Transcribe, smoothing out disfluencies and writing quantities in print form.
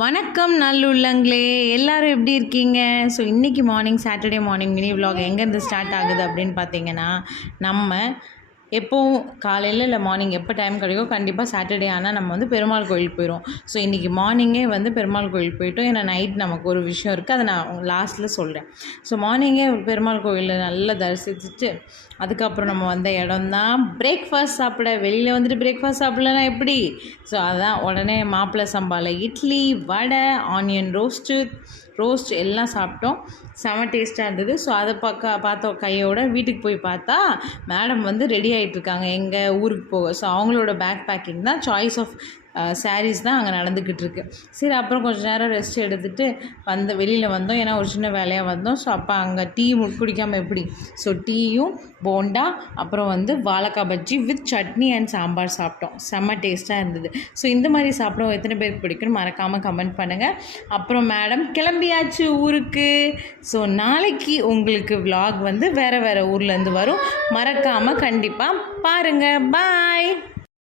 வணக்கம் நல்லுள்ளங்களே, எல்லாரும் எப்படி இருக்கீங்க? ஸோ இன்றைக்கி morning Saturday morning mini vlog எங்கேருந்து ஸ்டார்ட் ஆகுது அப்படின்னு பார்த்தீங்கன்னா, நம்ம எப்போவும் காலையில் இல்லை மார்னிங் எப்போ டைம் கிடைக்கோ கண்டிப்பாக சாட்டர்டே ஆனால் நம்ம வந்து பெருமாள் கோயில் போயிடுவோம். ஸோ இன்றைக்கி மார்னிங்கே வந்து பெருமாள் கோயில் போயிட்டோம். ஏன்னா நைட் நமக்கு ஒரு விஷயம் இருக்குது, அதை நான் லாஸ்ட்டில் சொல்கிறேன். ஸோ மார்னிங்கே பெருமாள் கோயிலில் நல்லா தரிசிச்சுட்டு அதுக்கப்புறம் நம்ம வந்த இடம் தான் பிரேக்ஃபாஸ்ட் சாப்பிட. வெளியில் வந்துட்டு பிரேக்ஃபாஸ்ட் சாப்பிட்லன்னா எப்படி? ஸோ அதான் உடனே மாப்பிள்ளை சம்பாவில் இட்லி, வடை, ஆனியன் ரோஸ்ட் எல்லாம் சாப்பிட்டோம். செம டேஸ்ட்டாக இருந்தது. ஸோ அதை பார்த்த கையோட வீட்டுக்கு போய் பார்த்தா மேடம் வந்து ரெடி ஆகிட்டுருக்காங்க எங்கள் ஊருக்கு போக. ஸோ அவங்களோட பேக் பேக்கிங் தான், சாய்ஸ் ஆஃப் சாரீஸ் தான் அங்கே நடந்துக்கிட்டு இருக்கு. சரி, அப்புறம் கொஞ்சம் நேரம் ரெஸ்ட் எடுத்துகிட்டு வெளியில் வந்தோம். ஏன்னா ஒரு சின்ன வேலையாக வந்தோம். ஸோ அப்போ அங்கே டீ குடிக்காமல் எப்படி? ஸோ டீயும் போண்டா அப்புறம் வந்து வாழைக்காய் பஜ்ஜி வித் சட்னி அண்ட் சாம்பார் சாப்பிட்டோம். செம்ம டேஸ்ட்டாக இருந்தது. ஸோ இந்த மாதிரி சாப்பிட எத்தனை பேருக்கு பிடிக்குன்னு மறக்காமல் கமெண்ட் பண்ணுங்கள். அப்புறம் மேடம் கிளம்பியாச்சு ஊருக்கு. ஸோ நாளைக்கு உங்களுக்கு விலாக் வந்து வேறு ஊர்லேருந்து வரும். மறக்காமல் கண்டிப்பாக பாருங்கள். பாய்.